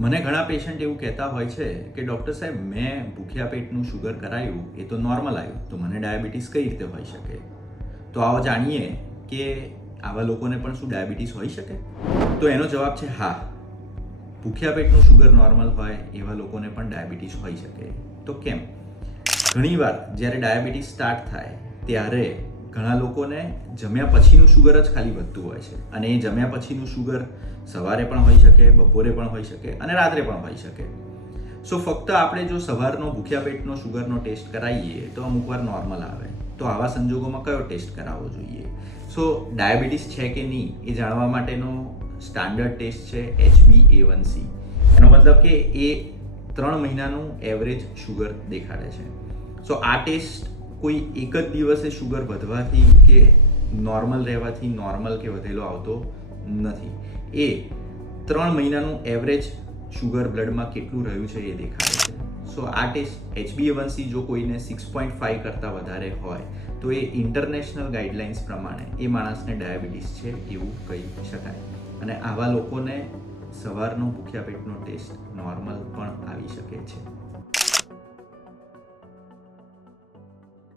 મને ઘણા પેશન્ટ એવું કહેતા હોય છે કે ડૉક્ટર સાહેબ મેં ભૂખ્યા પેટનું શુગર કરાયું, એ તો નોર્મલ આવ્યું, તો મને ડાયાબિટીસ કઈ રીતે હોઈ શકે? તો આવો જાણીએ કે આવા લોકોને પણ શું ડાયાબિટીસ હોઈ શકે? તો એનો જવાબ છે હા. ભૂખ્યા પેટનું શુગર નોર્મલ હોય એવા લોકોને પણ ડાયાબિટીસ હોઈ શકે. તો કેમ? ઘણીવાર જ્યારે ડાયાબિટીસ સ્ટાર્ટ થાય ત્યારે ઘણા લોકોને જમ્યા પછીનું શુગર જ ખાલી વધતું હોય છે, અને એ જમ્યા પછીનું શુગર સવારે પણ હોઈ શકે, બપોરે પણ હોઈ શકે અને રાત્રે પણ હોઈ શકે. સો ફક્ત આપણે જો સવારનો ભૂખ્યા પેટનો શુગરનો ટેસ્ટ કરાવીએ તો અમુકવાર નોર્મલ આવે. તો આવા સંજોગોમાં કયો ટેસ્ટ કરાવવો જોઈએ? સો ડાયાબિટીસ છે કે નહીં એ જાણવા માટેનો સ્ટાન્ડર્ડ ટેસ્ટ છે HbA1c. એનો મતલબ કે એ 3 મહિનાનું એવરેજ શુગર દેખાડે છે. સો આ ટેસ્ટ કોઈ એક જ દિવસે શુગર વધવાથી કે નોર્મલ રહેવાથી નોર્મલ કે વધેલો આવતો નથી. એ 3 મહિનાનું એવરેજ શુગર બ્લડમાં કેટલું રહ્યું છે એ દેખાડે છે. સો આ ટેસ્ટ HbA1c જો કોઈને 6.5 કરતાં વધારે હોય તો એ ઇન્ટરનેશનલ ગાઈડલાઇન્સ પ્રમાણે એ માણસને ડાયાબિટીસ છે એવું કહી શકાય. અને આવા લોકોને સવારનો ભૂખ્યા પેટનો ટેસ્ટ નોર્મલ પણ આવી શકે છે.